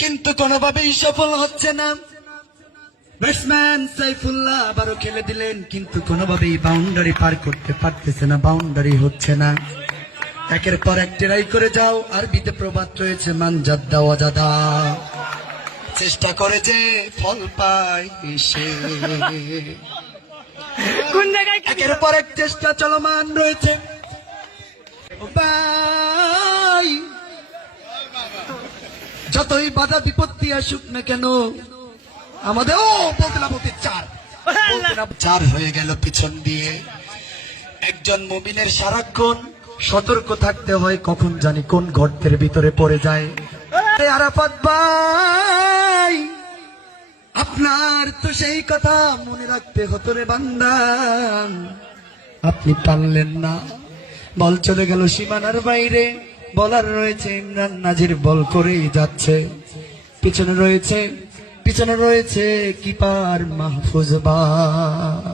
কিন্তু কোনোভাবেই সফল হচ্ছে না। ব্যাটসম্যান সাইফুল্লাহ আবারও খেলে দিলেন, কিন্তু কোনোভাবেই বাউন্ডারি পার করতে পারতেছে না, বাউন্ডারি হচ্ছে না। একের পর এক ট্রাই করে যাও, আরবিতে প্রবাদ রয়েছে মান জাদ্দা ওয়াজাদা, চেষ্টা করে যে ফল পায় সে। একের পর এক চেষ্টা চলমান রয়েছে। ভাই যতই বাধা বিপত্তি আসুক না কেন আমাদের বলতে চার হয়ে গেল পিছন দিয়ে। একজন মুমিনের সারাক্ষণ সতর্ক থাকতে হয়, কখন জানি কোন গর্তের ভিতরে পড়ে যায়। আরাফাত ভাই আপনার তো সেই কথা মনে রাখতে হতো রে বান্দা, আপনি পারলেন না। বল চলে গেল সীমানার বাইরে, বলার রয়েছে ইমরান নাজির বল করেই যাচ্ছে, পিছনে রয়েছে কিপার মাহফুজ ভাই।